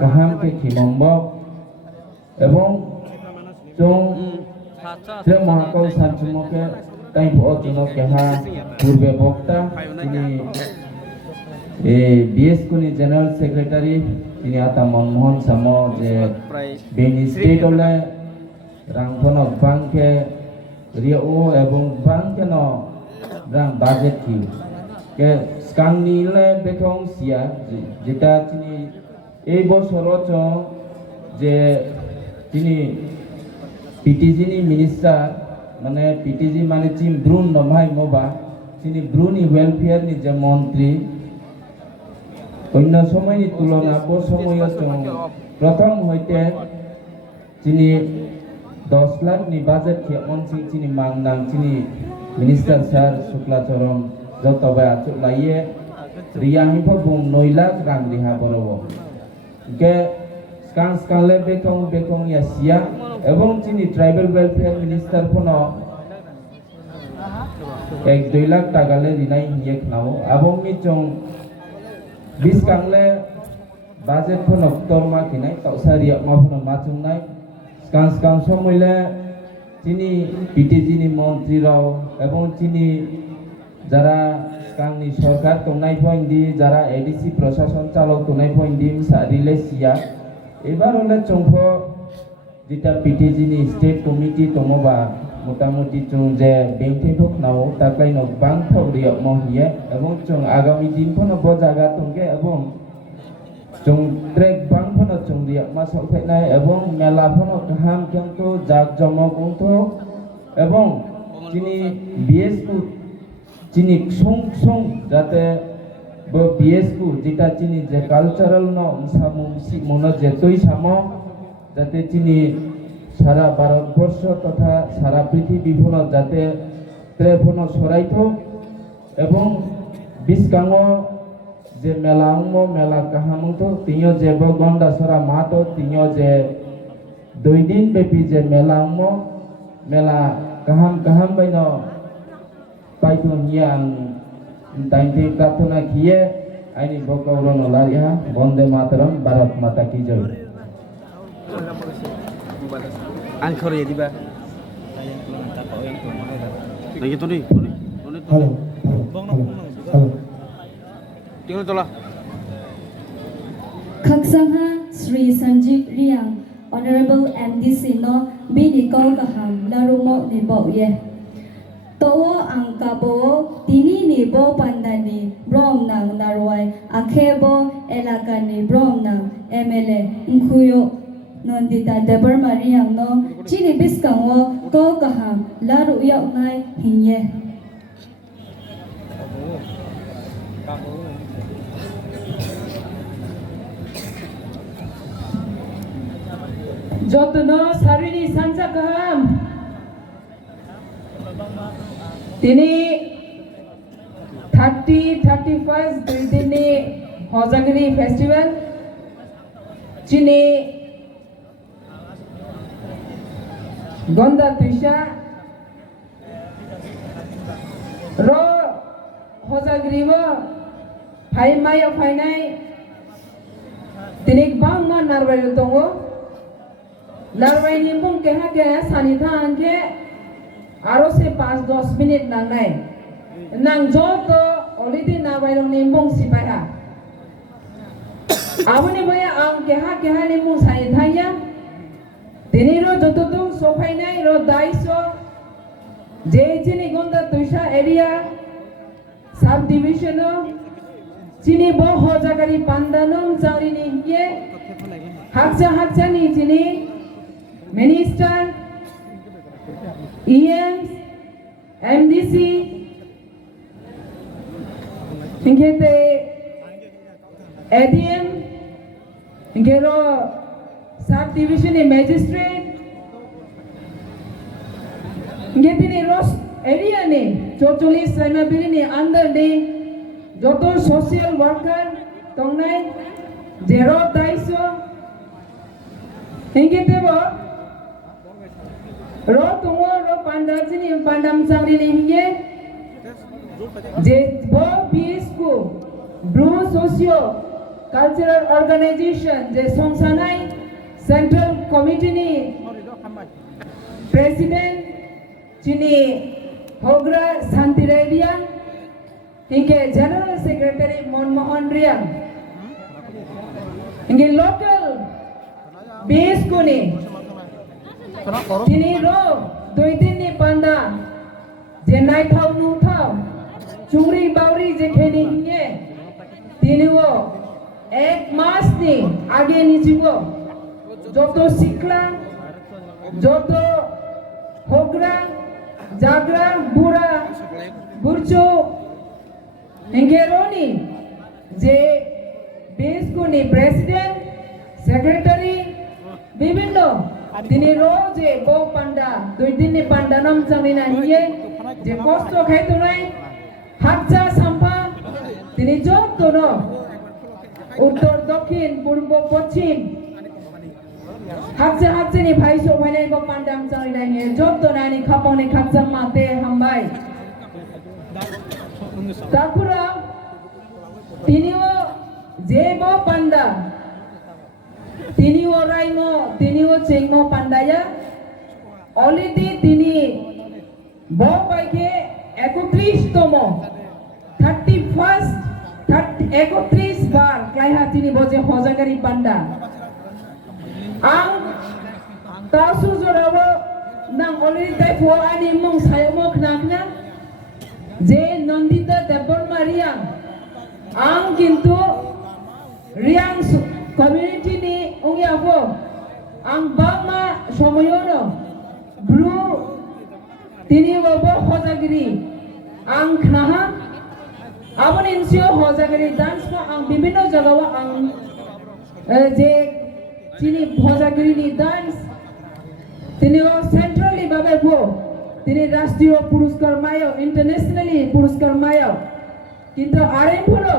kaham ke khimombok ebong chung je mahakau sanchumoke tai bo juno keha purbe bokta ini BS kuni general secretary ini ata Manmohan Samo je Beni state ole rangphono bangke rio ebong bangke no rang budget ki ke skang nile bekong sia jeta chini ei boshoro chong je chini PTG ni minister মানে PTG মানে চিম Burne নমাই মোবা তিনি ব্রুনি welfare ni যে মন্ত্রী অন্য সময়নি তুলনা বো সময় প্রথম হইতে তিনি 10 লাখ ni বাজেট কে অনসি তিনি মাংনাং তিনি মিনিস্টার স্যার শুক্লাচরণ যতবা আচু লাইয়ে রিয়াহি বং 9 লাখ রাং রিহা বরব কে স্কালে bekong ya sia এবং তিনি ট্রাইবাল ওয়েলফেয়ার মিনিস্টার ফোনো 1-2 লাখ টাকা লে রিনাই হিয়ে খাও এবং মিচং 20 কাংলে বাজেট ফোনো তরমা কিনাই তসারিয়া মা ফোনো মাচুংনাই স্কাং সময়লে তিনি পিটিজি নি মন্ত্রী রাও এবং তিনি যারা স্কাংনি সরকার তংনাই ফইন্দি যারা এডিসি প্রশাসন চালক তংনাই ফইন্দি সারিলে সিয়া এবার হলে চংফ যেটা পিটিজি নি স্টেট কমিটি তমবা মোটামুটি চং যে বেংথে ভক নাও তাকলাই ন বাং থক রিয়া মহিয়ে এবং চং আগামী দিন ফোন ব জায়গা তংগে এবং চং ট্রেক বাং ফোন চং রিয়া মা সফাইনাই এবং মেলা ফোন কাহাম কিন্তু জাক জমক উন্থ এবং যিনি বিএস কু যিনি সং যাতে বিএস কু যেটা চিনি যে কালচারাল ন সামুসি মন যে তৈ সাম যাতে চিনি সারা ভারতবর্ষ তথা সারা পৃথিবী ফোন যাতে ফোন সরাইত এবং বিস্কাঙ্গ যে মেলা কাহামুতো তিনিও যে গন্ডা সরা মাতো তিনিও যে 2 দিন ব্যাপী যে মেলা কাহাম বাইন পাইতো নিয়াং তাইতে প্রার্থনা কিয়ে আইনি বকৌরন লারিয়া বন্দে মাতরম ভারত মাতা কি জয় Angkor ya diba. Lagi tu ni. Halo. Tinggal tu lah. Kaksangha Sri Sanjit Riang Honorable MDC no bini kau kaham larumo ni bau ye. Towo angkabo tini ni bo pandani brom nang narwai akhebo elakani brom nang MLA ngkuyo Nandita Debar Mariang no chini biskang wo ko kaham laru yak ngai hinye Jotno sarini sanja kaham tini 31st dini Hojagiri festival chini Gonda Tuisha Ro Hojagribo Phai Mayo Phainai Tinik Bangma Narwai Tongo Narwai Nimbung Keha Keha Sanitha Anke Aro se 5-10 minute nangnai Nang Joto Olidi Narwai Nimbung Sipaya Abuni Baya Ang Keha Nimbung Sanitha Ya Tini ro jototung sofainai ro daiso chini Gonda Tuisha area subdivision chini bo hojagari pandanong chari ni ye hakja ni chini minister EMs MDC ingete ADM ingero subdivision magistrate ngetini ros area ne 44 saimabili ni under ne joto social worker tongnai zero taiso ingete bo ro tungo ro pandajini pandam sangri ni hinge je bo bisku bru socio cultural organization je songsanai central committee ni president chini Hogra Santirai Riang hingga general secretary Monmohan Riang hingga local base ko ni chini ro doi tin ni panda je nai thau nu thau chungri bauri je kheni hinge tini wo ek mas ni age ni jiwo joto sikla joto hogra jagra bura burcho hingeroni je base ko ni president secretary bibinno tini ro je bo panda doi din ni panda nam jangni na hiye je kosto khaito nai hatja sampa tini joto no উত্তর দক্ষিণ পূর্ব পশ্চিম হাকজা হাকজানি ভাই সবাই গো পান্ডাম চাই রাহে যত নানি খাপনে খাকজা মাতে হামবাই তারপরে তিনিও যেব পান্ডা তিনিও রাইমো তিনিও চেংমো পান্ডায়া অলরেডি তিনি বপাইকে 31তম 31st 31 বার ক্লাইহা তিনি বজে হজাগারি পান্ডা আং তাসু জরাবো নাং অলরেডি তাইফো আনি মং সায়মো খনাখনা যে নন্দিতা দেববর্মা রিয়াং আং কিন্তু রিয়াং কমিউনিটি নি উঙ্গিয়াবো আং বাংমা সময়নো ব্লু তিনি ববো হজাগিরি আং খনাহা Abon insio hojagiri dance ko ang bibino jagawa ang je chini hojagiri ni dance tini o centrally babe go tini rashtriyo puruskar mayo internationally puruskar mayo kintu aren phono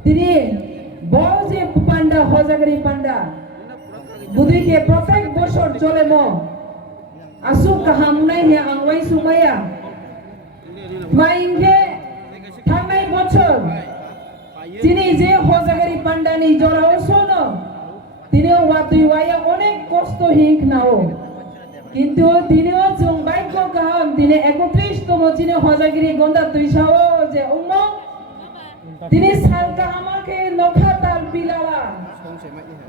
tini bol je panda hojagiri panda budhi ke protek boshor chole mo asuk kahamnai he angwai sumaya mainge থাঙ্গাই বছর তিনি যে হজাগারি পান্ডানি জড়াও শোনো তিনিও ওয়াতুই ওয়াইয়া অনেক কষ্ট হিক নাও কিন্তু তিনিও জং bike গাহাম তিনি 31তম চিনে হজাগিরি গন্ডা তুইসাও যে উম্মক তিনি সালকা আমাকে নখাতাল পিলালা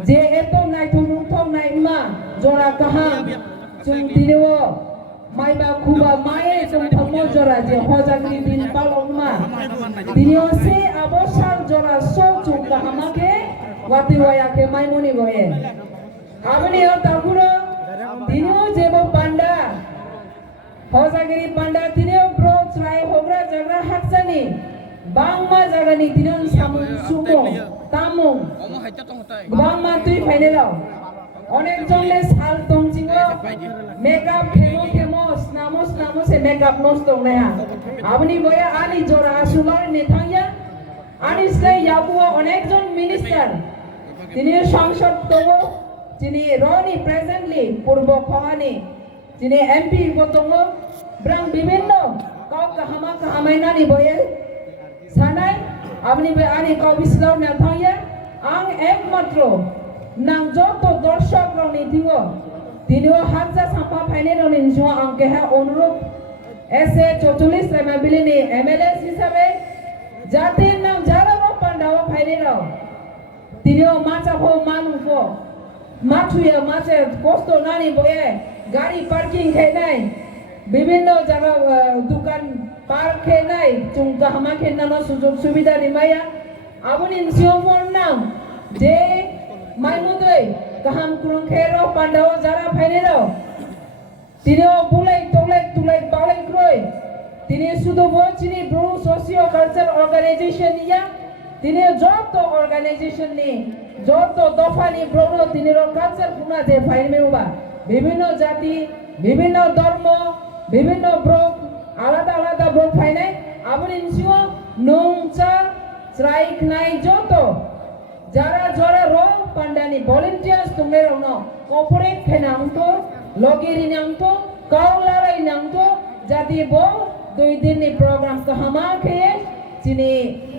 যে এত নাই থুনুথং নাই মা জড়া গাহাম জং তিনিও মাইবা খুবা মায়ে জং থমো জড়া যে হজাগিরি দিন পালংমা তিনিও সে আবসাল জড়া সব জং গাহামাকে ওয়াতুই ওয়াইয়াকে মাইমনি বয়ে আপনিও তারপরে তিনিও যেব পান্ডা হজাগিরি পান্ডা তিনিও ব্রো চাই হোগরা জাগরা হাকসানি বাংমা জাগানি তিনিও সামুন সুমো তামুং বাংমা তুই ফাইনেলাও অনেক জনলে সাল তংজিও মেকআপ খেমো খেমো স্নামো স্নামো সে মেকআপ নষ্ট নেয়া আপনি বয়া আনি জোড়া আসুলর নেথাইয়া আনি সে ইয়াবুয়া অনেকজন মিনিস্টার তিনি সংসদ তবো যিনি রনি প্রেজেন্টলি পূর্ব খহানি যিনি এমপি গতঙ্গ ব্রাং বিভিন্ন কাউ কাহামা কাহামাইনানি বয়ে সানাই আপনি আনি কাউ বিসলাও না থাইয়া আং একমাত্র নাং যত দর্শক রনি দিও তিনিও হাজা সাপা ফাইনে রনি নিও আংকে হ্যাঁ অনুরোধ এসে 44 এমএলএ এমএলএ হিসাবে জাতির নাম যারা পান্ডাও ফাইনে রাও তিনিও মাচা হো মানুষ মাথুয়ে মাছে কষ্ট নানি বয়ে গাড়ি পার্কিং খে নাই বিভিন্ন জায়গা দোকান পার্ক খে নাই চুং গাহামা খে নানো সুযোগ সুবিধা রিমায়া আপনি সিওমর নাম যে মাইমুদই গাহাম কুরং খে র পান্ডাও যারা ফাইনে র তিনিও বুলাই তোলাই তুলাই বালাই ক্রয় তিনি শুধু বলছিনি ব্রু সোশিও কালচার অর্গানাইজেশন ইয়া তিনি যত অর্গানাইজেশন নি যত দফা নি ব্রো তিনি কালচার পুনা যে ফাইল মেউবা বিভিন্ন জাতি বিভিন্ন ধর্ম বিভিন্ন ব্রো আলাদা আলাদা ব্রো ফাইনাই আপনি নিও নংচা স্ট্রাইক নাই যত যারা যারা রং পান্ডানি ভলান্টিয়ার্স তুমি রং কর্পোরেট খেনাংতো লগেরি নাংতো কাউলারাই নাংতো জাতি বো 2 দিন নি প্রোগ্রাম কাহামা খেয়ে যিনি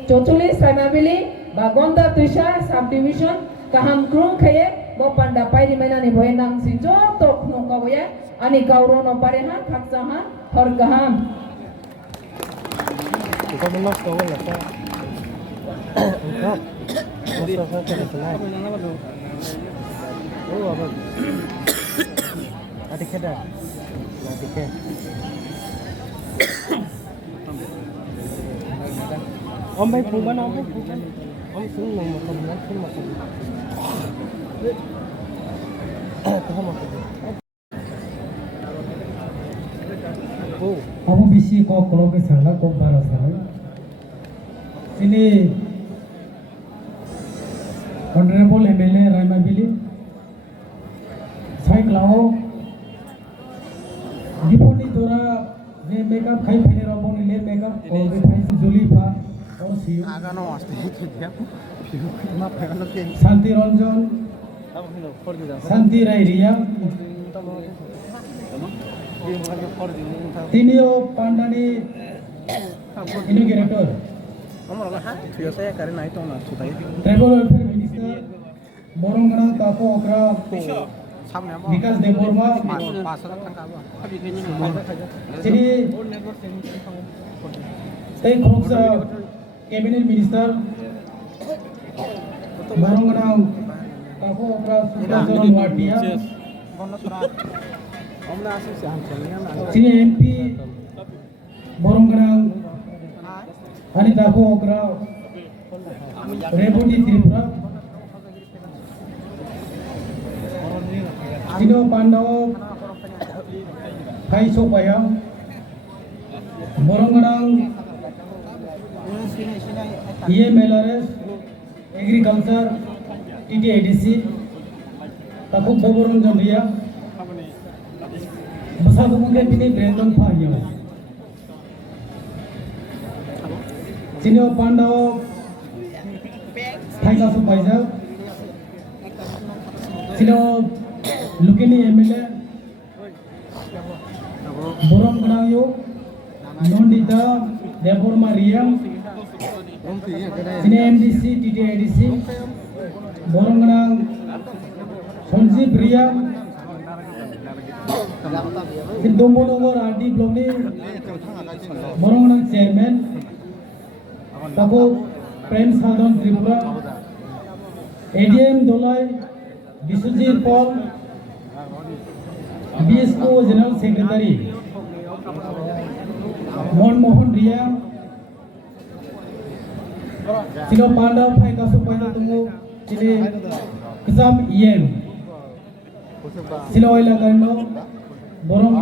44 সাইমাবিলি Bagonda Tuisha subdivision kaham krung khaye bo panda pai di mana ni boy nang si jo tok no ka boya ani kauro no pare ha khaksa ha thor kaham Kita menos kau lah tak. Enggak. Masa saya tidak selai. Oh apa? Adik ada. Adik ke? Om baik puman, om baik puman. Om sung mau makan mana? Sung makan. Kau makan. Oh. Aku bisi kau kalau ke sana kau baru sana. Sini Honorable MLA Raimabili, saya kelau di poni tora je makeup kai pene robong ni le makeup और भी भाई जुलीफा और सी Agak no pasti dia. Maaf ya kalau ke. Shanti Ranjan Tahu ni for dia. Shanti Rai रिया Dia bukan for dia. तीनियों पांडानी इनोग्रेटर Nomor lah. Dia saya karena itu nak sutai. Tribal welfare minister बोरंगना ताको ओकरा Sama apa? विकास Debbarma Pasal tangkap apa? sini tei khoksa cabinet minister बोरंगना ताको ओकरा सुपरजन वाटिया Om nak asyik siang siang. sini MP बोरंगना ani ताको ओकरा रेबुटी Tripura Sino Pandaw Kai Sopaya Boronganang EMLRS Agriculture TTADC Takuk Boborong Jandria Basa Kumungke Pini Brandon Paya Sino Pandaw Kai Sopaya Sino Lukini MLA Borong Ganayo Nondita Deborma Riam Sini MDC TTADC Borong Ganang Sonjib Riam Sini Dombo Nongor RD Blok ni Borong Ganang Chairman Tako Prem Sadon Tripura ADM Dolai Bisujir Paul BSO General Secretary Mohan Ria Sino Pandaw Pai Kasu Pai Tungu Sini Kesam IM Sino Oila Karno Borong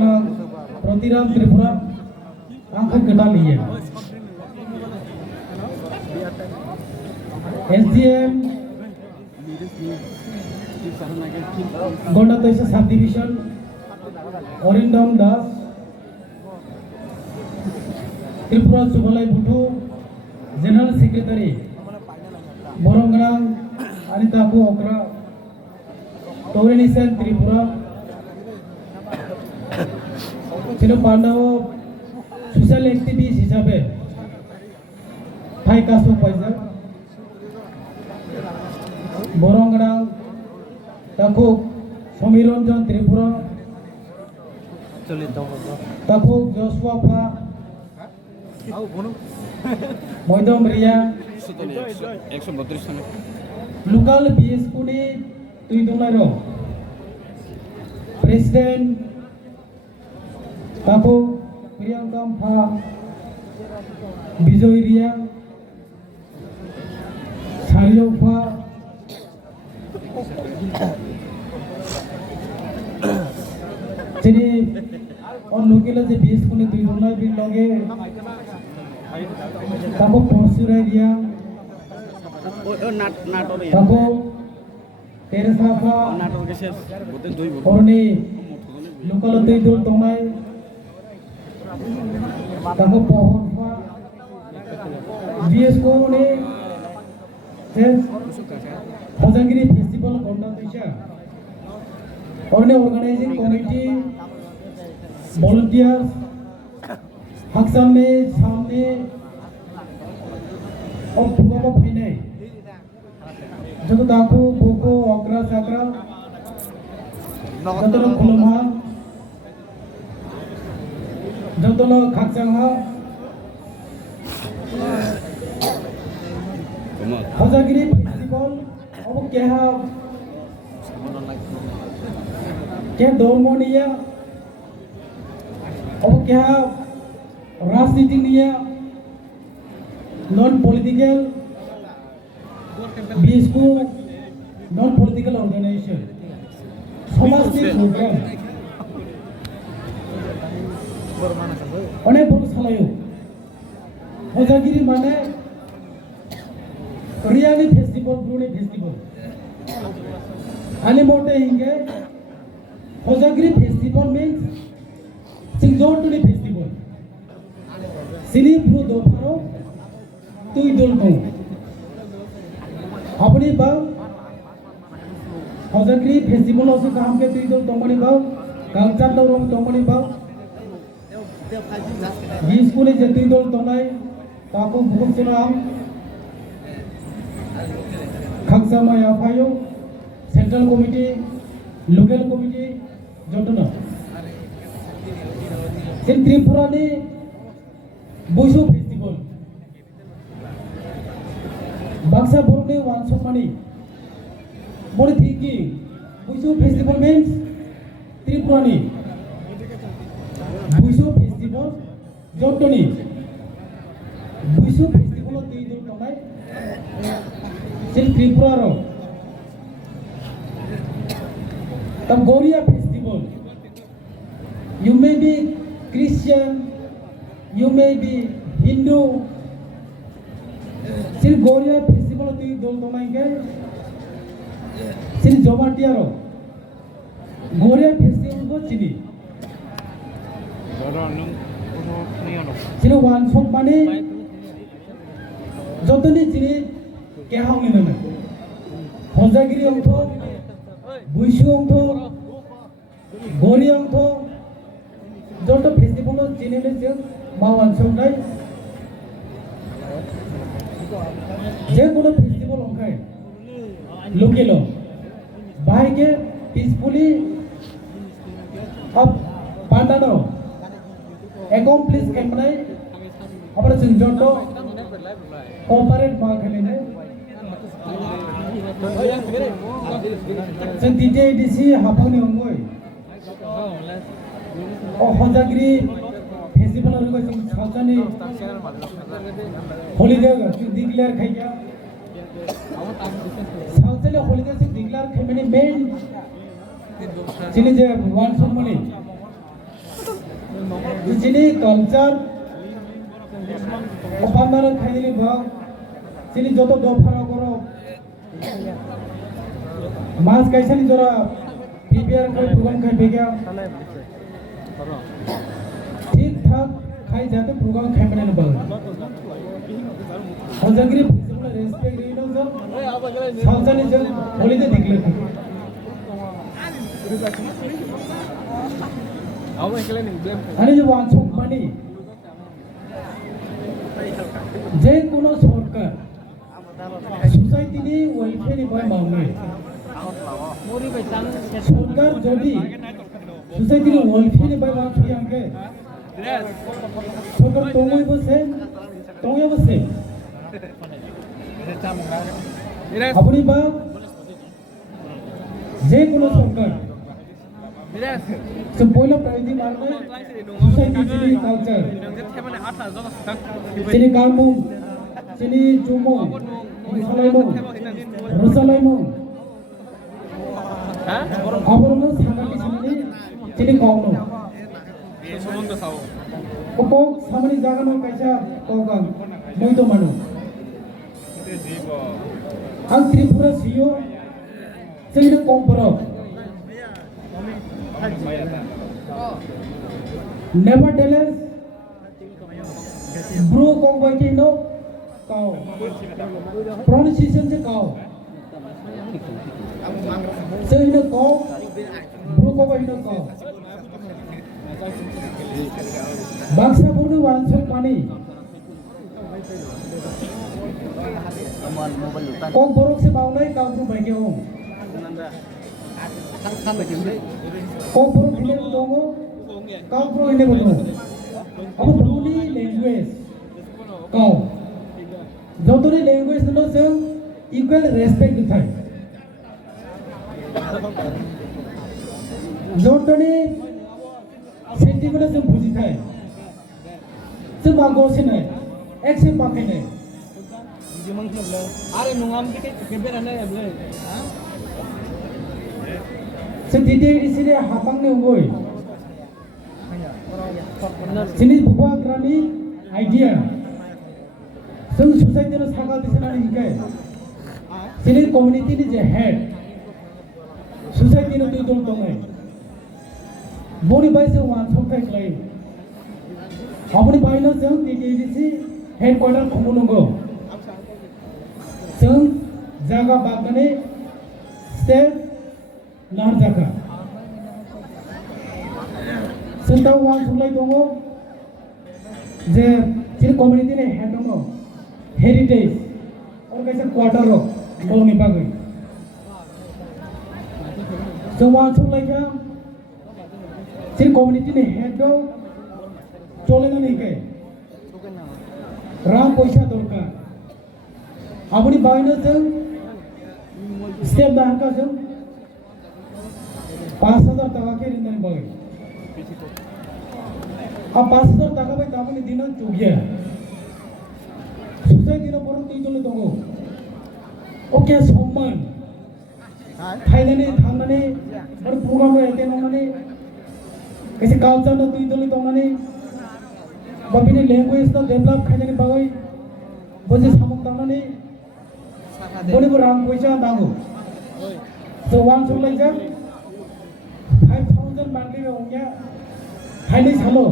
Protiram Tripura Angkat Kedal IM SDM Gonda Toisa Subdivision Orindam Das Tripura Subalai Butu General Secretary Borongrang Anitaku Okra Torinisen Tripura Sino Pandaw Social Activist hisabe Pai Kasu Paisa Borongrang Takuk Somironjan Tripura Takuk Joshua Pa Moidom Ria Local BS Kuni Tuidularo President Takuk Priyankam Pa Bijoy Ria Saryo Pa Jadi on lokal je BS Kuni Tuidulai bin loge Tako Porsure Ria Oh, nato ni. Tako Teresa Pa Nato kasi bukan doi bukan. Orni Lokal Tuidul Tongai Tako Pohon Pa BS Kuni Hojangiri Festival Gonda Tuisha Orne Organizing Committee Volunteers Haksan में सामने और पूरा का फाइने Joto taku buku okra sakra joto no kulumha joto no khakchangha Khojagiri festival abo keha ke dormoniya abo keha राजनीति निया non political बीएसको non political organisation समाज के प्रोग्राम अनेक बड़ सालायो खजागिरी माने रियाली फेस्टिवल ब्रुने फेस्टिवल आले मोटे हिंगे खजागिरी फेस्टिवल मीन्स सिंगजोटुनी festival Sini bro dofaro tui dolko apni bang Khojagiri festival ose kaham ke tui dol tomani bang culture dol rom tomani bang gi school je tui dol tomai taku bukum sunam khaksa ma afayo central committee local committee jotona sin Tripura ni Busu festival Bangsa Borne Wansok Mani Mori Thiki Busu festival means Tripurani Busu festival Jotoni Busu festival of Tui Dol Tomai Sin Tripura Ro Tam Goria festival You may be Christian You may be Hindu. Sin Goria festival tui dol tomai ke. Sin Jomatiaro. Goria festival ko chini. Sin Wansok mane. Jotoni chini ke hong ni nana. Khojagiri ongtho. Buisu ongtho. Goria ongtho. Joto festival chini le je. Mawan songai je kono festival onkai lokelo bai ke peacefully up pandano accomplish kemnai apara sinjoto cooperate ma khelene sen dite disi hapani ongoi o Khojagiri festival और कोई सावधानी holiday declare खाइया सावधानी holiday से declare खाइ मैंने main जिन्हें जे Wansok Mani जिन्हें culture ओपांडर खाइ दिली भाग जिन्हें जो तो दोपहर करो मास कैसे नहीं जरा prepare कोई प्रोग्राम खाइ बेगा ठीक ठाक खाई जाते प्रोग्राम खाई मैंने बल Khojagiri festival respect रही ना जब सावधानी जब holiday declare की अरे जो Wansok Mani जे कोनो सरकार सोसाइटी नि वेलफेयर नि बाय मावनाय सरकार जदि सोसाइटी नि वेलफेयर नि बाय मावनाय आंके सरकार तंगयबो से अपनी बा जे कोनो सरकार So boila priority marne society chini culture chini kalmung chini chumung chini rusalaimung aborno sakati chini chini kaunu kopok samani jagano kaisa kogang moito manu ang Tripura CEO chini komporo Nevertheless, bro kong baiki no cow. Pronunciation se cow. So in the cow, bro kong baiki no cow. Bangsa Borne Wansok Mani. kong borok se maunai kampru baike om kong borok hile dongo kampru hile dongo abo bruni language kau jotoni language no se equal respect thai jotoni sentiment se buji thai se mago se nai accept pa kai nai sedide di sini hapang ne ngoi sini buka krani idea sung society no saga di sana ni kai sini community ni je head society no tu dong ngai boni bai se wan thok thai lai apni bai no jang TDDC headquarter khomungo जों जागा बागनानै state लार जागा जों दा वान थुलाय दङ जे जि कमिउनिटिनि head दङ heritage organisation quarter दंनि बागै जों वान थुलायखा जि कमिउनिटिनि हेड दं चलेनानै गाय रां पैसा दरकार अपनी बाइनो जों स्टेप दानका जों 5000 টাকা के रिंदन बागै अब 5000 টাকা बाय गाबोन दिनाव चुगिया सोसाइटी न बरो तुइ दले दङ ओके सम्मान फाइनानै थांनानै आरो प्रग्राम एटेन्ड खालामनानै कैसे कालचार न तुइ दले दङनानै बाबिनि ल्याङ्ग्वेज न डेभलप खायनानै बागै बजे सामक दांनानै बनिबो रां पैसा नांगौ so one so like that 5000 monthly में होंगे हाईली सालो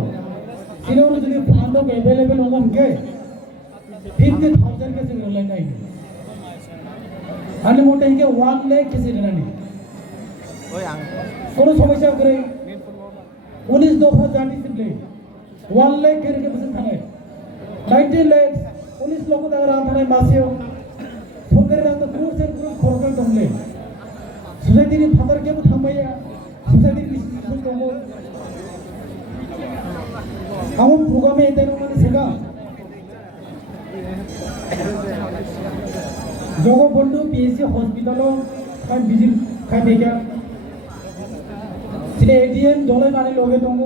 सिनो नो जुदी फंड को अवेलेबल होगा उनके 50000 के से ऑनलाइन नहीं अन्य मोटे इनके 1 लाख के से देना नहीं कोनो समस्या करे 19 दफा जाती सिले 1 लाख के बस थाने 90 लाख 19 लोग अगर आम थाने मासियो फोकरे रात क्रूर से क्रूर खरकर दंले सोसाइटी नि फादर के थामैया सोसाइटी नि सिस्टम दङ हम प्रोग्राम में एतेनो माने सेगा जगो बंधु PSC hospital Khan visit Khan देखा सिने एडीएन दोले माने लोगे दङ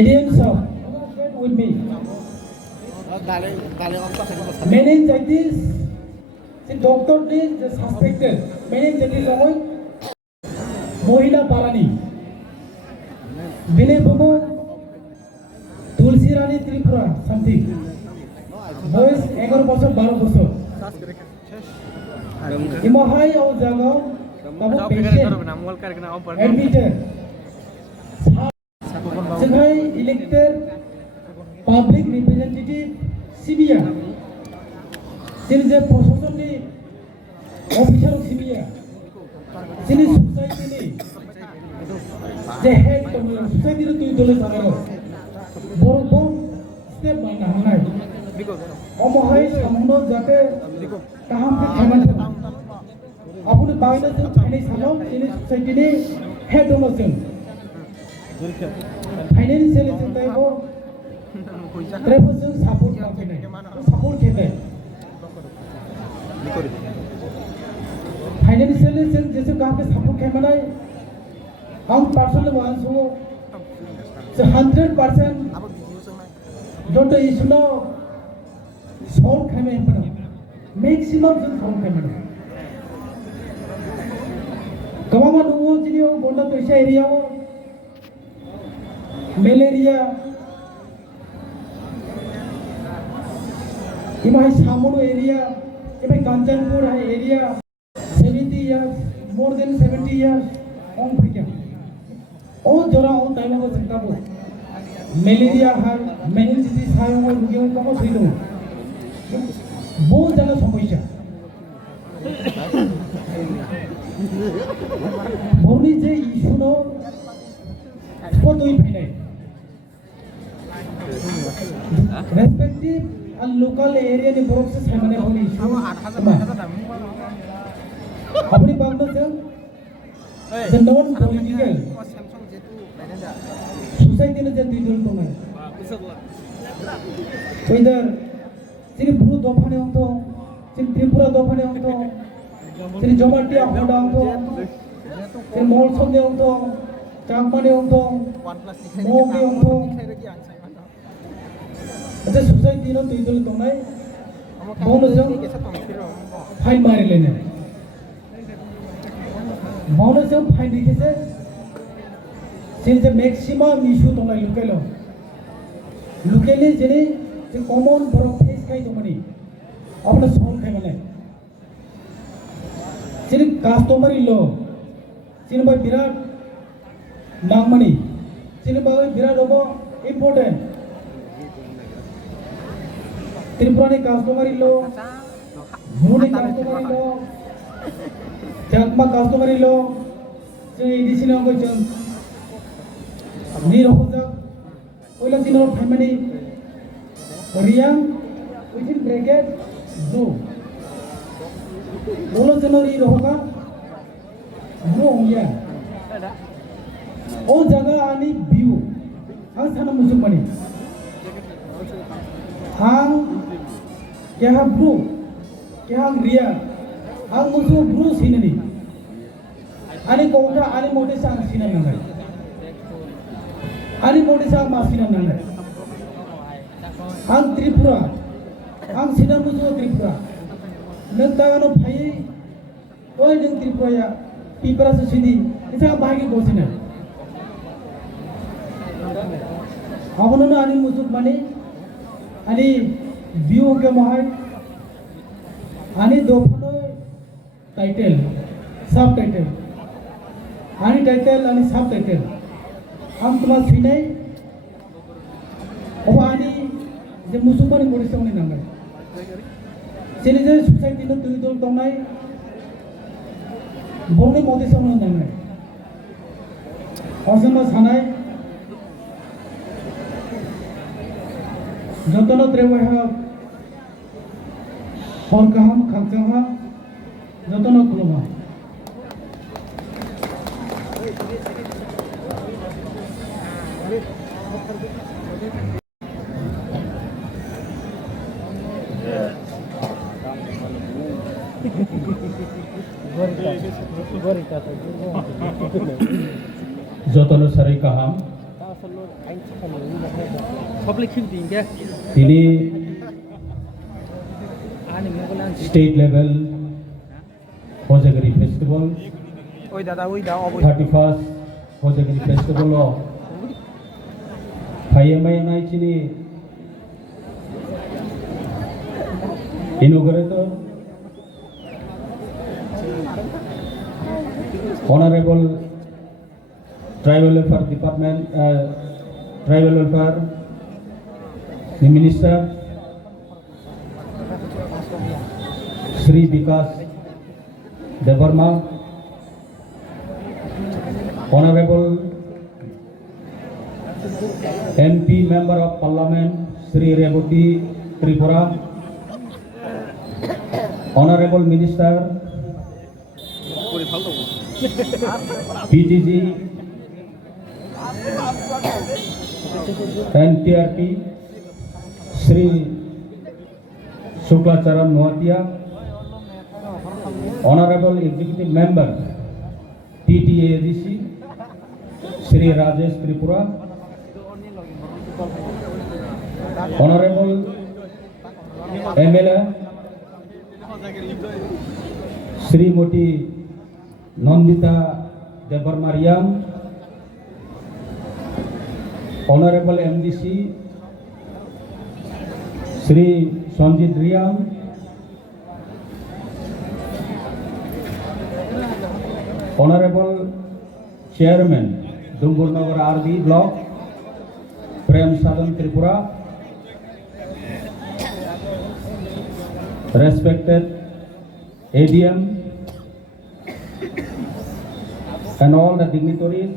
एडीएन सब with me meningitis si doctor ni suspected meningitis hoy mohila parani bine bobo tulsi rani tripura something boys 11 বছর 12 বছর imahai au jaga kamu patient admitted sebagai elected public representative Sibia जिन जे प्रशासन नि officer Sibia जिन society नि जे head society रे तुइ दले जागारो बरबो step बायना हानाय अमहाय सामनो जाते काहाम के खामानि आपुनि बायना जों फाइनाय सालाव जिन सोसाइटी नि हेड दङ जों फाइनान्शियली जों दायबो ट्रेबल जों सपोर्ट खालामनाय सपोर्ट खेनाय फाइनान्शियली जों जेसे गाहक सपोर्ट खालामनाय हम पर्सनल वन सो 100% जत इशुनो सॉल्व खालामनाय पर मैक्सिमम जों सॉल्व खालामनाय गमामा दङ जिनियाव बन्दा तैसा एरियाव malaria EMI सामोनो area EMI Kanchanpur है area 70 years more than 70 years on फैया ओ जरा ओ टाइम को चिंता को मलेरिया है मेनिंजाइटिस है वो रुगियों को सही दो बहुत ज्यादा समस्या बोनी जे इशू नो तो ही फैले respective local area ni borok se samane boni issue apni bangno jeng the non political society ne je dui dol tongai whether sini buru dofane onto sini tripura dofane onto sini jomatia hoda onto sini mol sonde onto changmane onto moge onto ada society no dui dol tongai bono jeng fine mari lene bono jeng fine dikese sini je maximum issue tongai lukelo locally jene je common borok face kai tomani apna solve kai mane sini customary law sini bai birat nangmani sini bai birat obo important Tripura ni customary law Muni customary law Jakma customary law sini edisi na ko jeng ni rohojak oila sinor family Riang within bracket do bolo sinor i rohoka no ya o jaga ani view ang sana musuk mani hang kya bru kya ria hang musuk bru sinani ani kota ani mode sang sinan nangai ani mode sang masinan nangai ang Tripura ang sinamuso Tripura nagtagano bhai oi nang Tripura ya pipara sa sini isa bahagi bosina abono na ani musuk mani ani view ke mahai ani dofano title subtitle ani title ani subtitle am tuma sinai o ani je musumani morisong ni nangai sini je society no tui dol tongai bone modi song nangai osama sanai jotono trewa ha horkaham khangchangha jotono kuluma jotono sarai kaham ini state level Hojagiri festival 31st Hojagiri festival o Payamai nai chini inaugurator Honorable Tribal Welfare Department, Tribal Welfare, the Minister, Sri Vikas Devarma, Honorable MP Member of Parliament, Sri Revati Tripura, Honorable Minister, PGG and TRP Sri Shuklacharan Noatia, Honorable Executive Member TTADC Sri Rajesh Tripura, Honorable MLA Sri Moti Nandita Debar Mariam, Honorable MDC Sri Sanjit Riam, Honorable Chairman Dumbulnagar RD Block Prem Sadan Tripura, respected ADM and all the dignitaries,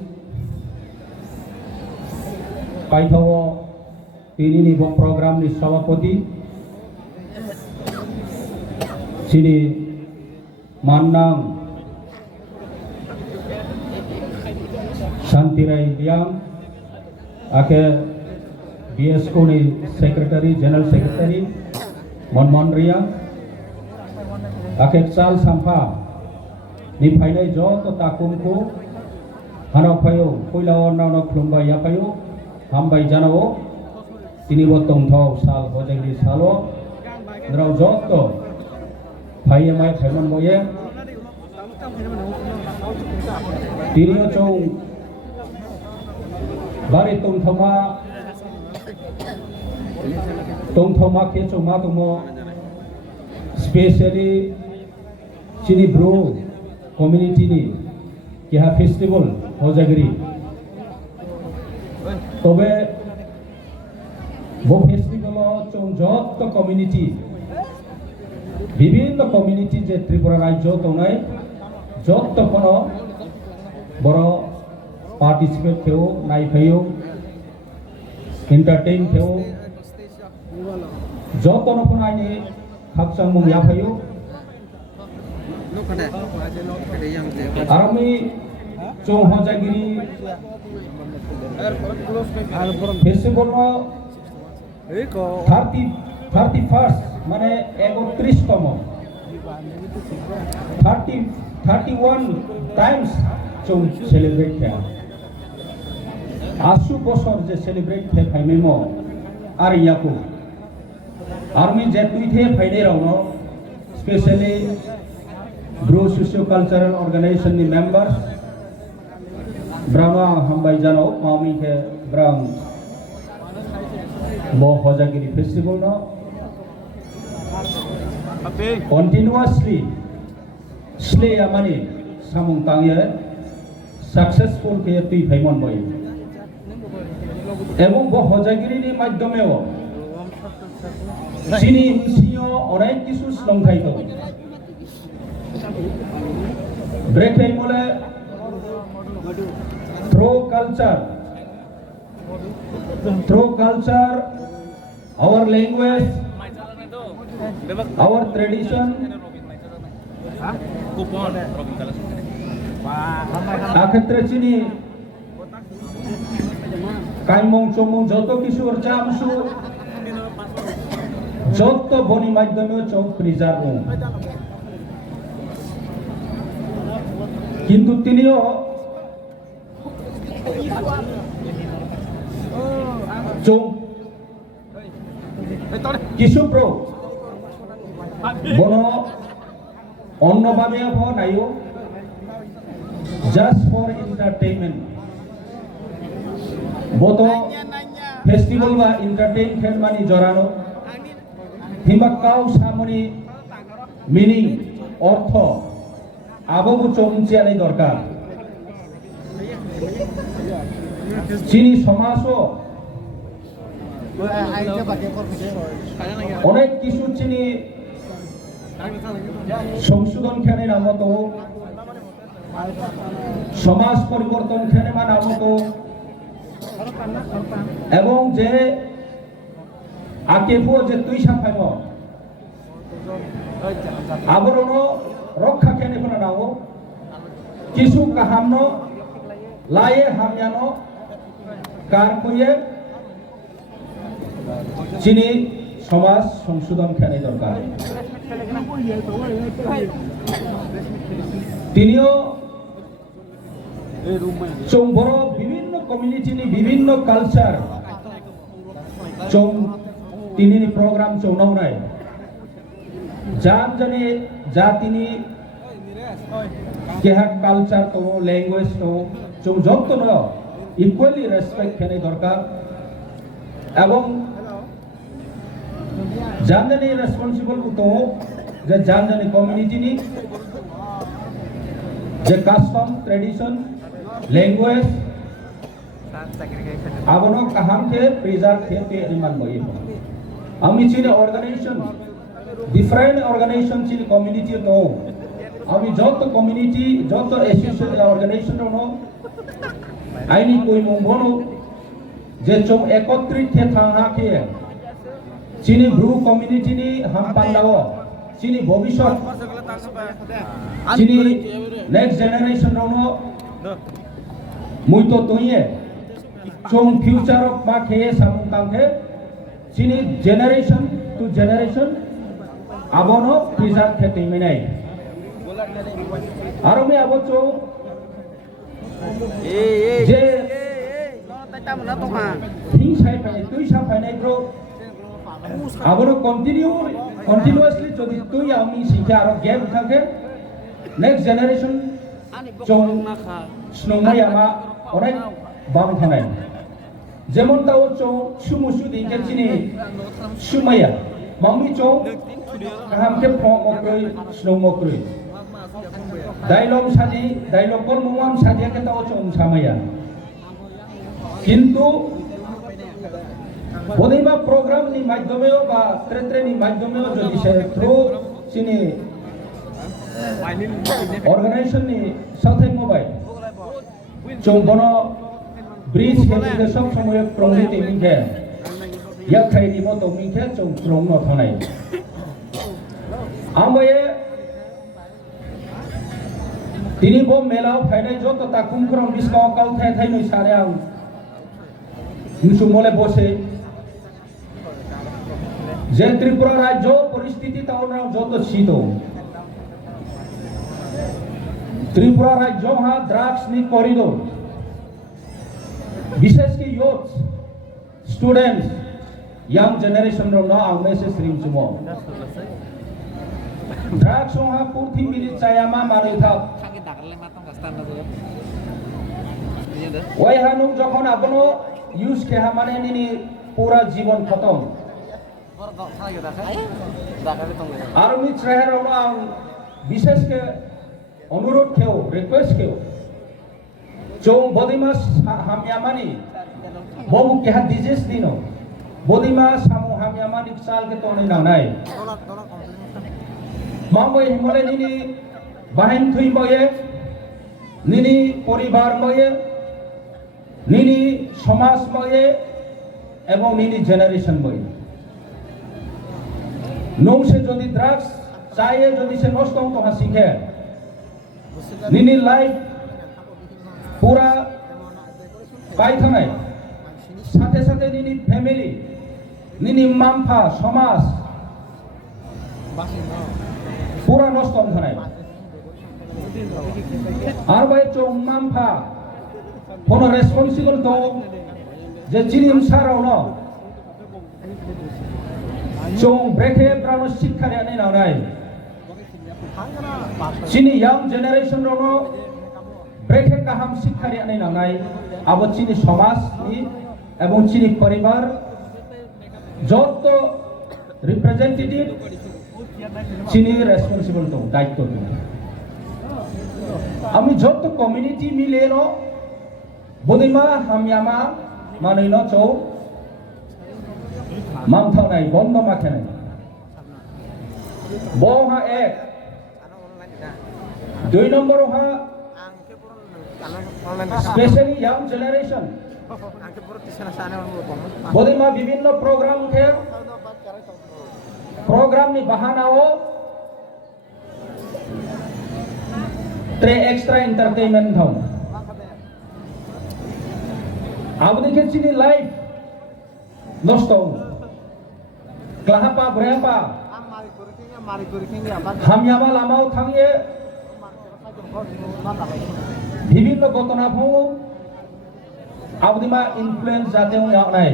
Kaithawo Tini Nibo Program ni Sabapati, Sini Manang Santirai Liang ake BSO ni Secretary General Secretary Mon Riang ake Sal Sampa ni Painai Jo to takumku Hanok Payo Kuilao Nanok Plumba Yapayo Hambai Janao Sini Botong Thau Sal Hojagri Salo Nrau Jo to Paya Mai Paiman Moye Tirio Chong Bari Tung Thoma Ke Choma Tumo Especially Chini Bro Community ni Kiha Festival Hojagri Tobe Bo Festival Chong Jot to Community বিভিন্ন community যে ত্রিপুরা রাজ্য তোনাই যত কোনো বড় participate থেও নাই ফেও entertain থেও যত কোনো আইনি খাকসাং মুং ইয়া ফেও আর আমি চৌ হজাগিরি ফেস্টিভ্যাল 31st মানে 31তম 31 টাইমস চৌ সেলিব্রেট কে 80 বছর যে সেলিব্রেট কে ফাইমেমো আর ইয়াকো আর্মি যে তুইথে ফাইনে রাউনো স্পেশালি ব্রো socio cultural organisation ni members brama hambai jano mami ke brang mo hojagiri festival no continuously slay amani samung tangye successful ke tui phaimon boy এবং bo hojagiri ni মাধ্যমেও চিনি CO অনেক কিছু সংখ্যায়িত ব্রেক টাইম বলে through culture our language our tradition আক্ষেত্রে চিনি কাইমং চমং যত কিছু চামসু যত বনি মাধ্যমে চৌ প্রিজার্ভ কিন্তু তিনিও চৌ কিছু প্র বন অন্যভাবে নাইও জাস্ট ফর এন্টারটেইনমেন্ট বত ফেস্টিভ্যাল বা এন্টারটেইনমেন্ট মানি জড়ানো হিমা কাউ সামনি মিনিং অর্থ আবগু চমচিয়ানি দরকার চিনি সমাজও অনেক কিছু চিনি সংশোধন খেনে নামত সমাজ পরিবর্তন খেনে মা নামত এবং যে আকেফো যে তুই সাফাইব আবরণ রক্ষা খেনে ফোনা নাও কিছু কাহামন লায়ে হামিয়ানো কার কইয়ে চিনি সমাজ সংশোধন খেনে দরকার তিনিও চৌ বড় বিভিন্ন কমিউনিটি নি বিভিন্ন কালচার চৌ তিনি প্রোগ্রাম চৌ নৌনাই যান জানে যা তিনি কেহা কালচার তো ল্যাঙ্গুয়েজ তো চৌ যত ন ইকুয়ালি রেসপেক্ট খেনে দরকার এবং জানজানি রেসপন্সিবল তো যে জানজানি কমিউনিটি নি যে কাস্টম ট্রেডিশন ল্যাঙ্গুয়েজ আবনো কাহাম কে প্রিজার্ভ কে তে ইমান বই আমি চিনি অর্গানাইজেশন ডিফারেন্ট অর্গানাইজেশন চিনি কমিউনিটি তো আমি যত কমিউনিটি যত অ্যাসোসিয়েশন অর্গানাইজেশন নো আইনি কই মঙ্গনো যে চম একত্রিত কে থাঙা কে চিনি ব্রু কমিউনিটি নি হাম পান্ডাও chini bobishot chini next generation rono muito toye chong future of ma khe samung tangke chini generation to generation abono preserve khete minai aro me abo chong je thing sai pai tui sa pai nai bro abono continuously jodi tui ami sikha aro gap thake next generation chong snongmai ama onek bang thanai jemon tao chong sumusu dingke chini sumaya mami chong kaham ke phong okroi snong okroi dialogue sadi dialogue kor mumam sadi ke tao chong samaya কিন্তু বদিবা programme নি মাধ্যমেও বা ট্রেট্রে নি মাধ্যমেও যদি সে through চিনি organisation নি সাথে মোবাইল চৌবন ব্রিজ খেতে সব সময় প্রমিতি মিখে ইয়া খাইনি মতো মিখে চৌ প্রং ন থানাই আময়ে তিনি বো মেলাও ফাইনাই যত তা কুমক্রম বিস্কাও কাউ থাই থাই নই সারে আং মুসুমলে বসে যে ত্রিপুরা রাজ্য পরিস্থিতি তাওরাও যত শীত ত্রিপুরা রাজ্য হা ড্রাগস নি করিডোর বিশেষ কি ইয়ুথ স্টুডেন্টস ইয়াং জেনারেশন র না আমেসে শ্রীম সুমো ড্রাগস হা পুরথি মিলি চায়ামা মারি থাক ওই হানু যখন আপনো ইউজ কে মানে নিনি পুরা জীবন খতম আর আমি চেহারা আং বিশেষ কে অনুরোধ কেও রিকোয়েস্ট কেও চৌ বদিমা হামিয়ামানি বহু কেহা ডিজিজ দিনো বদিমা সামু হামিয়ামানি সাল কে তোনে নানাই মামই হিমলে নিনি বাহিন থুই বয়ে নিনি পরিবার বয়ে নিনি সমাজ বয়ে এবং নিনি জেনারেশন বয়ে নৌসে যদি ড্রাগস চাইয়ে যদি সে নষ্ট তো শিখে নিনি লাইফ পুরা পাই থানাই সাথে সাথে নিনি ফ্যামিলি নিনি মামফা সমাজ পুরা নষ্ট থানাই আর ভাই চৌ মামফা কোনো রেসপন্সিবল তো যে চিনিম সারাও ন চৌ ব্রেকে প্রাণ শিক্ষা রেনে নাও চিনি ইয়াং জেনারেশন র ব্রেকে কাহাম শিক্ষা রেনে নাও আবো চিনি সমাজ নি এবং চিনি পরিবার যত রিপ্রেজেন্টেটিভ চিনি রেসপন্সিবল তো দায়িত্ব তো আমি যত কমিউনিটি মিলে ন বদিমা হামিয়ামা মানে ন চৌ মামথানাই বন্ধ মাখে নাই বহা এক 2 নম্বর হা স্পেশালি ইয়াং জেনারেশন বদিমা বিভিন্ন প্রোগ্রাম নি বাহানাও tre extra entertainment thau abni ke chini life nosto klahapa brapa hamyama lamau thangye বিভিন্ন ঘটনা ভৌ abdima influence jate yak nai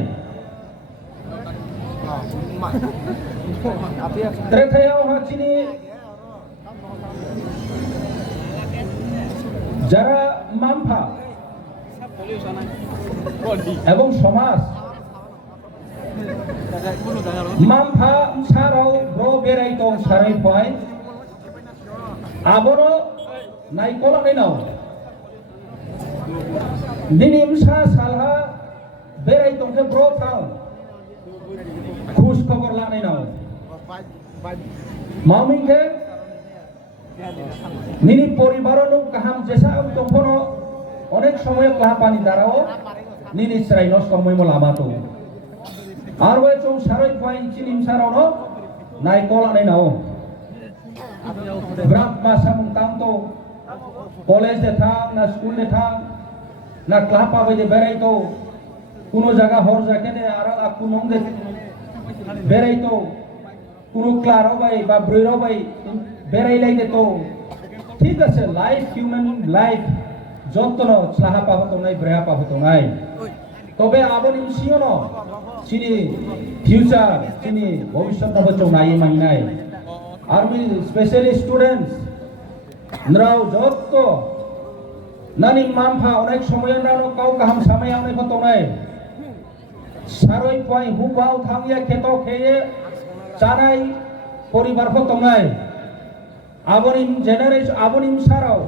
tre thayau ha chini যারা মামফা এবং সমাজ মামফা সারাও ব্র বেরাইতো সারাই পায় আবরো নাই কলাকাই নাও দিনিম সা সালহা বেরাইতো কে ব্র থাও খুশ খবর লানাই নাও মামিকে নিনি পরিবারও কাহাম জেসা তখন অনেক সময় কাহা পানি দ্বারাও নিনি শ্রাই নষ্ট সময় লামাতো আর ওই চৌ সারই পাই চিনিম সারাও নাই কলা নাই নাও Berat masa mentang to college de thang na school de thang na class pa de berai to কোনো জায়গা হর যাকে আর আকু নং দে বেরাই তো কোনো ক্লারো ভাই বা ব্রইরো ভাই বেরাই লাই দে তো ঠিক আছে লাইফ হিউম্যান লাইফ যত্ন সাহা পাবো তো নাই ব্রেহা পাবো তো নাই তবে আবনি সিওনো চিনি ফিউচার চিনি ভবিষ্যৎ পাবো তো নাই মাই নাই আর্মি স্পেশালি স্টুডেন্টস নরাও যত নানি মামফা অনেক সময় নানো কাউ কাহাম সামে অনেক তো নাই সারই পয় হুবাও থামিয়া খেত খেয়ে চানাই পরিবার হতঙ্গাই আবনিম জেনারেশন আবনিম সারাও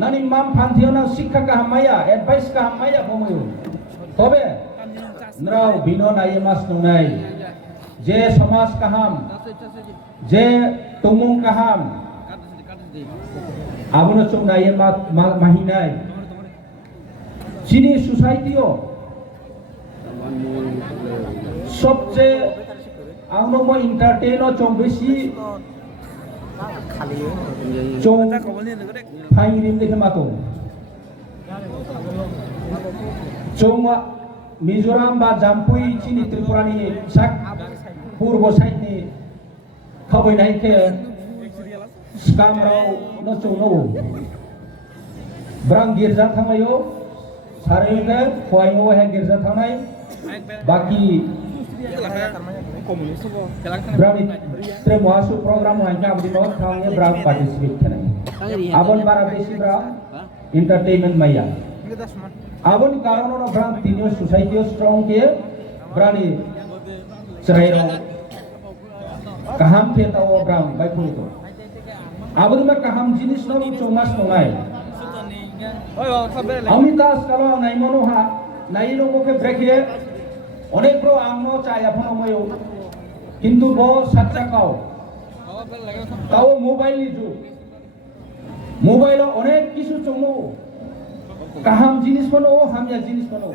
নানি মাম ফান্থিওনা শিক্ষা কাহামাইয়া অ্যাডভাইস কাহামাইয়া ভময়ু তবে নরাও বিনো নাই মাস নাই যে সমাজ কাহাম যে তুমুং কাহাম আবনো চং নাই মাহিনাই চিনি সোসাইটিও সবচেয়ে আনন্দ এন্টারটেইন চং বেশি চং ফাইরিম দেখে মাতো চং মিজোরাম বা জাম্পুই চিনি ত্রিপুরানি সাক পূর্ব সাইডনি খাবাইনাইকে স্কামরাও নচং নো ব্রাং गिरजा थांनायो सारैनो फयनो हे गिरजा थांनाय बाकी ब्राउन महासु प्रोग्राम हाइना abdi no थांगे ब्राउन पार्टिसिपेट थानाय आबन बारा बेसि ब्राउन एंटरटेनमेंट माया आबन कारणो no ब्राउन तिनियो सोसाइटियो स्ट्रंग के ब्राउनी चराइरो kaham petawo ब्राउन बाय पुलितो आबन मा kaham जिनिस no चौमास नङाय अमितास kalau naimono ha nailo moke brekye অনেক ব্রো আমনো চাই এখনো ময়ো কিন্তু ব সাচ্চা কাও তাও মোবাইল লিজু মোবাইল অনেক কিছু চমো কাহাম জিনিস বনো হামিয়া জিনিস বনো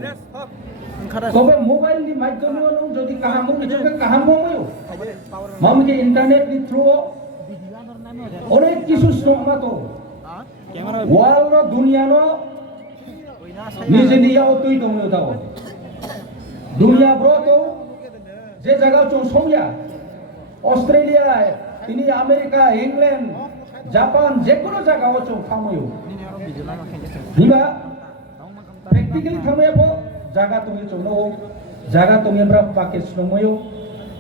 তবে মোবাইল নি মাধ্যমে যদি কাহাম কিছুকে কাহাম ময়ো মামকে ইন্টারনেট নি থ্রু অনেক কিছু সমাতো ওয়ার্ল্ড দুনিয়ানো নিজে নিয়াও তুই দমো দাও दुनिया ब्रो तो जे जगह चो सोया ऑस्ट्रेलिया तिनी अमेरिका इंग्लैंड जापान जे कोनो जगह चो थामयो हिबा प्रैक्टिकली थामयो जगह तुमि चोनो जगह तुमि ब्रा पाकेट सोमयो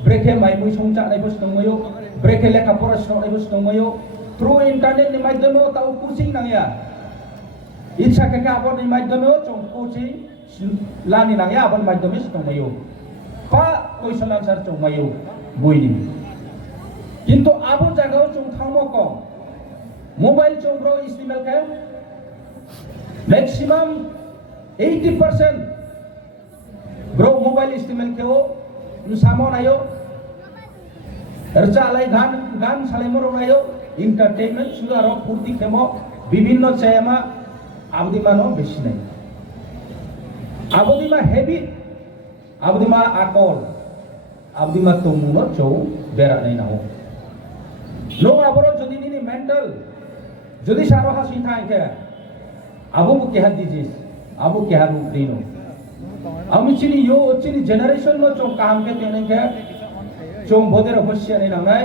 ब्रेके माइमुइ संचा नाइबो सोमयो ब्रेके लेखा परा सोमयो सोमयो थ्रू इंटरनेट नि माध्यमो ताउ कोचिंग नांगया इच्छा के आबो नि माध्यमो चो coaching lani nang ya abon maddomis tong mayo pa question answer tong mayo boini kintu abon jagao chung thamo ko mobile chung bro istimal ka maximum 80% bro mobile istimal ke o samo nayo ercha alai gan salai moro nayo entertainment sudah aro purti kemo bibinno chayama abdi mano beshi nai abdima habit abdima akol abdima tumuno chou bera nai naho no aboro jodi nini mental jodi saro hasi thaike abu ke hadijis abu ke haru dino ami chini yo chini generation no chou kaham ke tene ke chou boder hosya nai nangai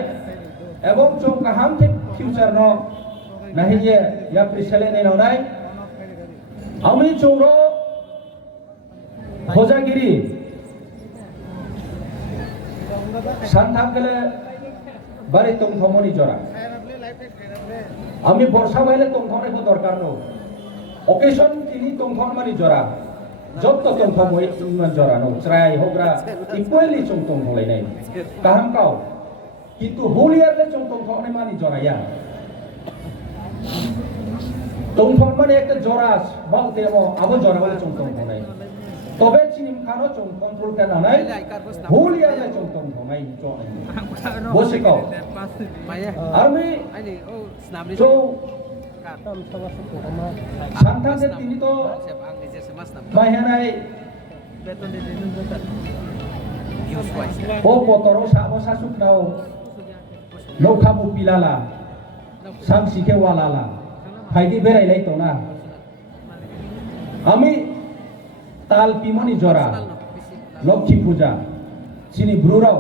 ebong chou kaham ke future no nahi ye ya prisale nai nangai ami chou ro खोजागिरी सानथाम गले बारे तुम थमनी जरा आमी बर्षा बाइले तुम थमने को दरकार नो ओकेशन तिनी तुम थम मानी जरा जब तो तुम थम होई तुम जरा नो ट्राई होग्रा इक्वली तुम होलाई नै काहम काओ किंतु होलियर ले तुम थमने मानी जरा या तुम थम माने एक जरास बाउते मो आबो जरा वाले तुम होलाई তবে চিনিম খানো চং কন্ট্রোল কেন নাই ভুলিয়া যায় চং তং ধমাই চং বসে কাও আমি চৌ সান্তান যে তিনি তো মাইহানাই ও পতরো সাবো সাসুক নাও নৌখাবু পিলালা সাংসিকে ওয়ালালা ফাইদি বেড়াইলাই তো না আমি তাল পিমনি জরা লক্ষ্মী পূজা চিনি ব্রুরাও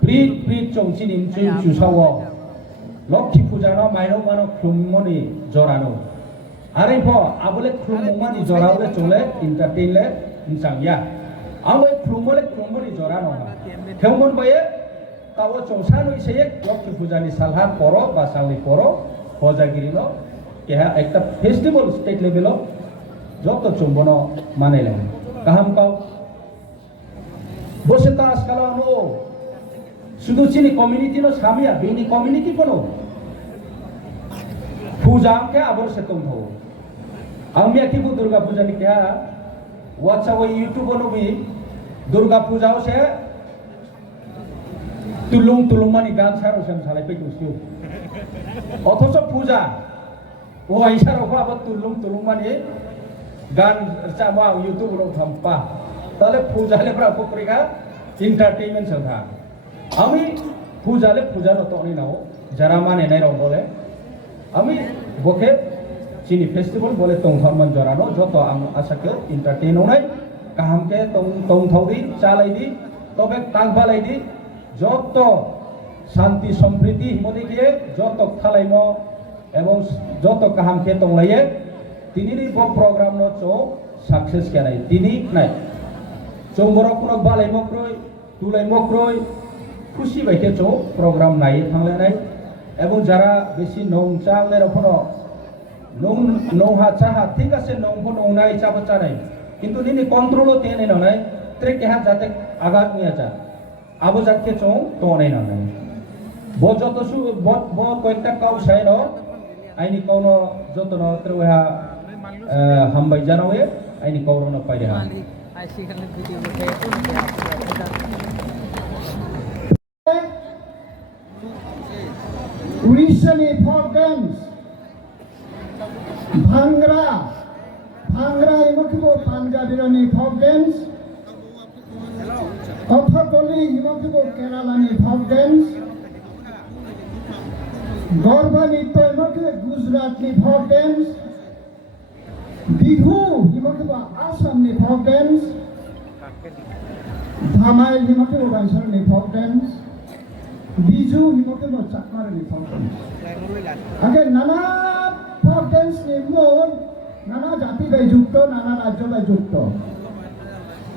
প্রিট প্রিট চং চিনি চুসাও লক্ষ্মী পূজা ন মাইরং মানো খুমমনি জরানো আরে ভ আবলে খুমমনি জরাওলে চলে এন্টারটেইনলে ইনসাংয়া আবলে খুমমনি জরানো থেমন বায়ে তাও চৌসানো ইসে লক্ষ্মী পূজানি সালহার পর বা সালনি পর হজাগিরিল কেহা একটা ফেস্টিভ্যাল স্টেট লেভেল যত চুম্বন মানাইলেন কাহাম কাউ বসে তো আজকাল নো শুধু চিনি কমিউনিটি নো সামিয়া বেনি কমিউনিটি কোনো পূজা আমকে আবার সে কম হো আমি একই দুর্গা পূজা নি কেহা হোয়াটসঅ্যাপ ও ইউটিউব নবি দুর্গা পূজাও সে তুলুং মানি গান সারো সেম সালাই পেকুসিও অথচ পূজা ও আইসার ওপর আবার তুলুং মানি গান চামা ইউটিউব লো থাম্পা তাহলে পূজালে প্রা পরিকা এন্টারটেইনমেন্ট সথা আমি পূজালে পূজা নতো অনি নাও যারা মানে নাই রং বলে আমি বকে চিনি ফেস্টিভ্যাল বলে তং ধর্মন জরানো যত আশাকে এন্টারটেইন হনাই কাহামকে তং থাউদি চালাইদি তবে তাংবালাইদি যত শান্তি সম্প্রীতি হিমদিকে যত খালাইম এবং যত কাহামকে তংলাইয়ে তিনি প্রোগ্রাম নো চো সাকসেস কেনাই তিনি নাই চৌবর কোনো বালাই মক্রই তুলাই মক্রই খুশি বাইকে চো প্রোগ্রাম নাই থাংলে নাই এবং যারা বেশি নং চাংলে রফনো নৌহা চাহা ঠিক আছে নৌহ নৌনাই চাপ চানাই কিন্তু নিনি কন্ট্রোলও তেনে নাই ট্রেক কেহা যাতে আঘাত নিয়ে যা আবো যাকে চো তো নাই নাই ব যত সু ব কয়েকটা কাউ সাই ন আইনি কোন যত ন ত্রহা হামবাই জানাওয়ে আইনি কৌরন পাইরে হা উড়িষ্যানি ফক ড্যান্স ভাঙ্গরা ইমকিব পাঞ্জাবিরনি ফক ড্যান্স কথকলি ইমকিব কেরালানি ফক ড্যান্স গর্ভা নৃত্য ইমকিব গুজরাটনি ফক ড্যান্স বিহু ইমকিব আসামনি ফক ড্যান্স ধামাইল ইমকিব বাইশালনি ফক ড্যান্স বিজু হিমকিব চাকমারনি ফক ড্যান্স আগে নানা ফক ড্যান্স নির্মূল নানা জাতি বাই যুক্ত নানা রাজ্য বাই যুক্ত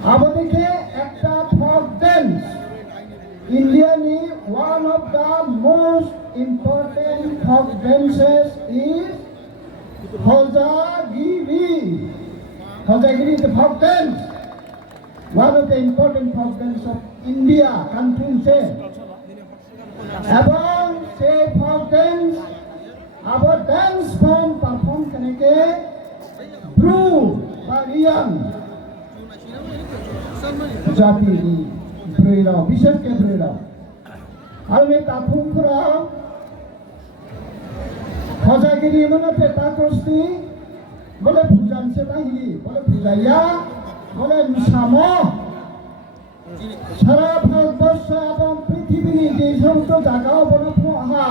আবদিকে একটা ফক ড্যান্স ইন্ডিয়ানি one of the most important folk dances is Hojagiri is the folk dance, one of the important folk dance of India country say এবং সেই folk dance our dance form perform करके Bru बारियम जाति ब्रेरा विशेष के ब्रेरा और मैं तापुम करा हजागिरी मनाते ताकोस्ती बोले पूजन से नहीं बोले पूजाया बोले निशामो সারা ভারতবর্ষ এবং পৃথিবীর যে সমস্ত জায়গাও বলবো আহা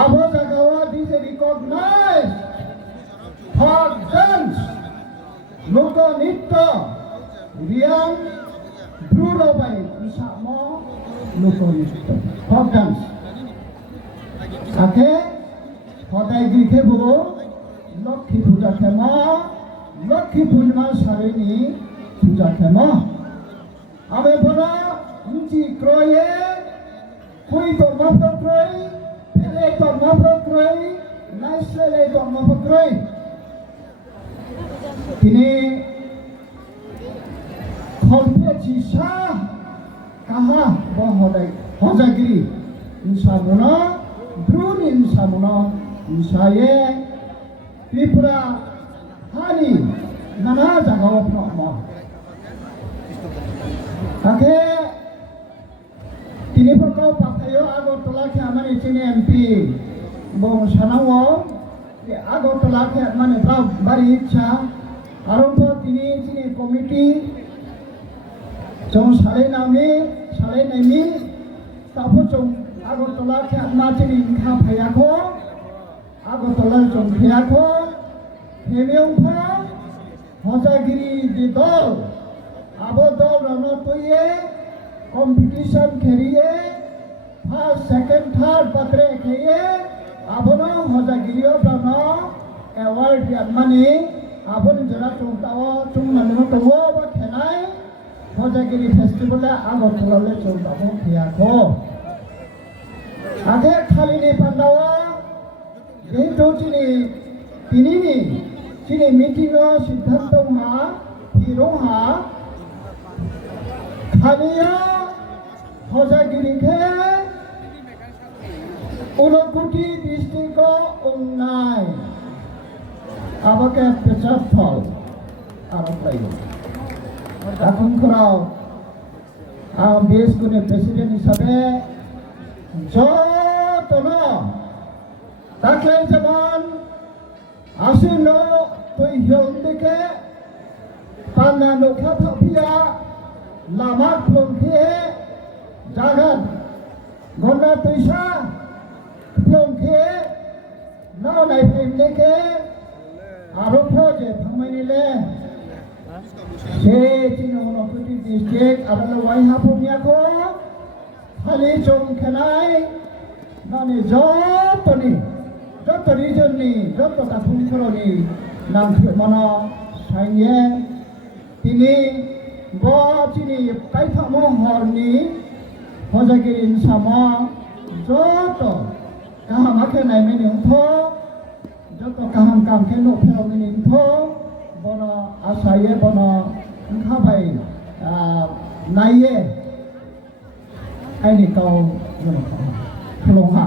আবো জায়গাওয়া দিস রিকগনাইজ ফক ডান্স লোকনৃত্য রিয়াং ব্রুরবাই নিশামো লোকনৃত্য ফক ডান্স তাকে সদায় গৃহে বলো লক্ষ্মী পূজা ক্ষেম লক্ষ্মী পূর্ণিমা সারিনি পূজা ক্ষেম আমি বলা মুচি ক্রয়ে কই তো মাত্র ক্রয় ফেলে তো মাত্র ক্রয় নাইসলে তো মাত্র ক্রয় তিনি খলপে চিসা কাহা বহদাই হজাগিরি ইনসামুনা ব্রুন ইনসামুনা ইনসায়ে ত্রিপুরা হানি নানা জায়গাও প্রমা তাকে তিনি প্রকার পাঠাইও আগরতলাকে আমার এখানে এমপি এবং সানাও আগরতলাকে মানে বাড়ি ইচ্ছা আরম্ভ তিনি এখানে কমিটি যখন সাড়ে নামে সাড়ে নেমি তারপর আগরতলা মাটির খা ফাইয়াখো আগরতলা জংখিয়াখো হেমেউফা হজাগিরি দি দল আবো দল রানো তৈয়ে কম্পিটিশন খেলিয়ে ফার্স্ট সেকেন্ড থার্ড পাত্রে খেয়ে আবনো হজাগিরিও রানো অ্যাওয়ার্ড ইয়ানমানি আবন জরা চৌতাও চুংমানো তবো বা খেলাই হজাগিরি ফেস্টিভ্যালে আগরতলালে চৌতাবো খেয়াখো আগে খালিনি পান্ডাওয়া যেহেতু তিনি মিটিং সিদ্ধান্ত হিরোহা খালিয়া হজাগিরিখে উনকুটি ডিস্ট্রিক্ট উন্নয় আবাকে পেশাব ফল আরো এখন করাও বিএসকুনের প্রেসিডেন্ট হিসাবে যতন তাকলাই যেমন আসিন তুই হিয়ন দিকে পান্না নৌকা থাপিয়া লামা ফ্লংখে জাগাত গন্না তৈসা ফ্লংখে নাও নাই ফেমনেকে আরো ফজে থামাইনিলে সে চিনো নকুটি ডিস্ট্রিক্ট আদাল ওয়াই হাফুমিয়াখো খালি চং খেলাই নানি যত রিজননি যত তাফুংখরনি নাম মানো সাইয়ে তিনি চিনি কাইফামো হরনি হজাগিরি সামা যত কাহামাকে নাইমেনি উঠো যত কাহাম কামকে নফেরমিনি উঠো বন আসায়ে বন খাবাই নাইয়ে আইনি কাউ খুলংহা